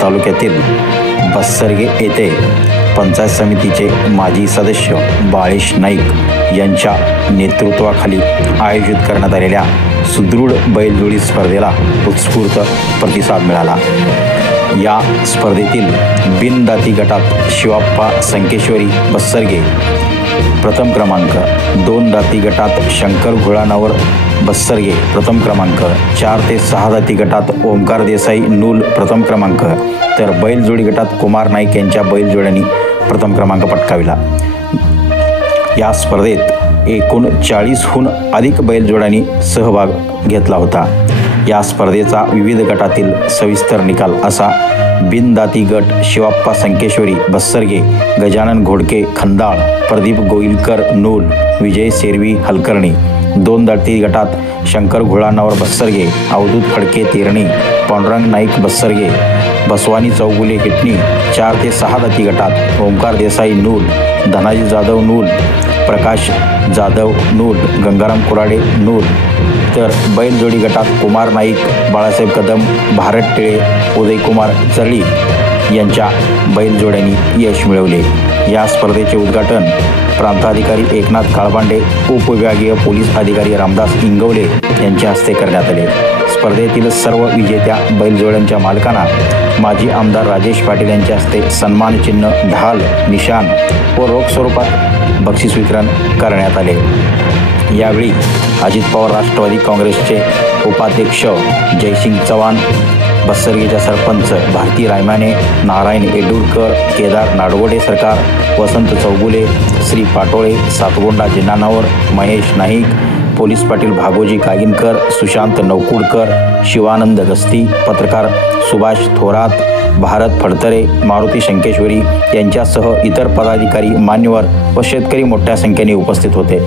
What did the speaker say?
तालुक्यातील बस्सरगे येथे पंचायत समितीचे माजी सदस्य बाळेश नाईक यांच्या नेतृत्वाखाली आयोजित करण्यात आलेल्या सुदृढ बैलजोडी स्पर्धेला उत्स्फूर्त प्रतिसाद मिळाला। या स्पर्धेतील बिनदाती गटात शिवाप्पा संकेश्वरी बस्सरगे प्रथम क्रमांक, 2 दाती गटात शंकर घोळानावर बस्सरगे प्रथम क्रमांक, 4 ते 6 दाती गटात ओमकार देसाई नूल प्रथम क्रमांक, तर बैलजोडी गटात कुमार नाईक यांच्या बैलजोड्यांनी प्रथम क्रमांक पटकाविला। या स्पर्धेत एकूण 40हून अधिक बैलजोड्यांनी सहभाग घेतला होता। या स्पर्धेचा विविध गटातील सविस्तर निकाल असा: बिनदाती गट शिवाप्पा संकेश्वरी बस्सरगे, गजानन घोडके खंदाळ, प्रदीप गोईलकर नूल, विजय सेरवी हलकर्णी। 2 दाती गटात शंकर घोळानावर बस्सरगे, अवधूत खडके तेरणी, पांडुरंग नाईक बस्सरगे, बसवानी चौगुले हिटणी। 4 ते 6 दाती गटात ओमकार देसाई नूल, धनाजी जाधव नूल, प्रकाश जाधव नूल, गंगाराम कुराडे नूल, तर बैलजोडी गटात कुमार नाईक, बाळासाहेब कदम, भारत टिळे, उदयकुमार चरळी यांच्या बैलजोड्यांनी यश मिळवले। या स्पर्धेचे उद्घाटन प्रांताधिकारी एकनाथ काळबांडे, उपविभागीय पोलीस अधिकारी रामदास इंगवले यांच्या हस्ते करण्यात आले। स्पर्धेतील सर्व विजेत्या बैलजोड्यांच्या मालकांना माजी आमदार राजेश पाटील यांच्या हस्ते सन्मान चिन्ह, ढाल, निशाण व रोख स्वरूपात बक्षीस वितरण करण्यात आले। यावेळी अजित पवार राष्ट्रवादी काँग्रेसचे उपाध्यक्ष जयसिंग चव्हाण, बस्सरगेच्या सरपंच भारती रायमाने, नारायण येडूरकर, केदार नाडवडे सरकार, वसंत चौगुले, श्री पाटोळे, सातगोंडा जिन्नानावर, महेश नाईक, पोलीस पाटील भागोजी कागिनकर, सुशांत नवकुडकर, शिवानंद गस्ती, पत्रकार सुभाष थोरात, भारत फडतरे, मारुती शंकेश्वरी यांच्यासह इतर पदाधिकारी, मान्यवर व शेतकरी मोठ्या संख्येने उपस्थित होते।